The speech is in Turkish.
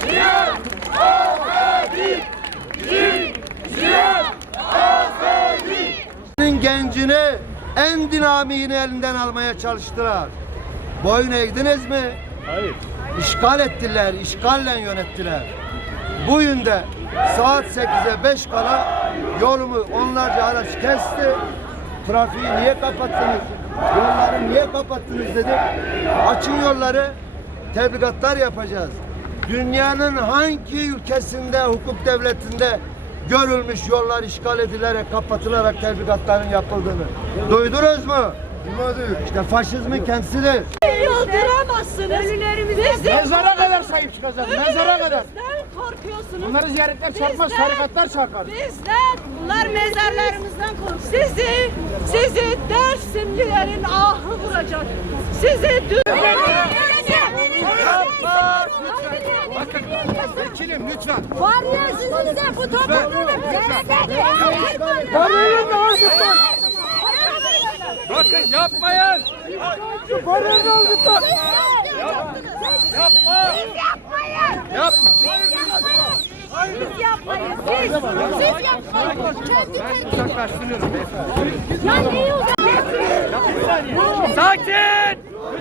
Ciyar, Ciyar, Ciyar, gencini en dinamiğini elinden almaya çalıştılar. Boyun eğdiniz mi? Hayır. İşgal ettiler, işgalle yönettiler. Bu yünde saat sekize beş kala yolumu onlarca araç kesti. Trafiği niye kapattınız? Yolları niye kapattınız dedi. Açın yolları, tebligatlar yapacağız dünyanın hangi ülkesinde hukuk devletinde görülmüş yollar işgal edilerek kapatılarak tebligatların yapıldığını duydunuz mu? İşte faşizmin kendisidir. Yıldıramazsınız. Ölülerimizi. Mezara kadar sahip çıkacağız. Mezara kadar. korkuyorsunuz. Bunları ziyaretler çarpmaz, tarikatlar çarpar. Bizler bunlar mezarlarımızdan korkuyoruz. Sizi, sizi Dersimlilerin ahı vuracak. Sizi dün... E Vekilim lütfen. Var ya sizin de bu toplumda. Var. Ya, Bakın yapmayın. Barış oldu tam. Yapma. Yapma. Siz yapmayın. Siz yapmayın. Kendi terkini. Ben kuşak versin diyorum. Ya ne oldu? Sakin.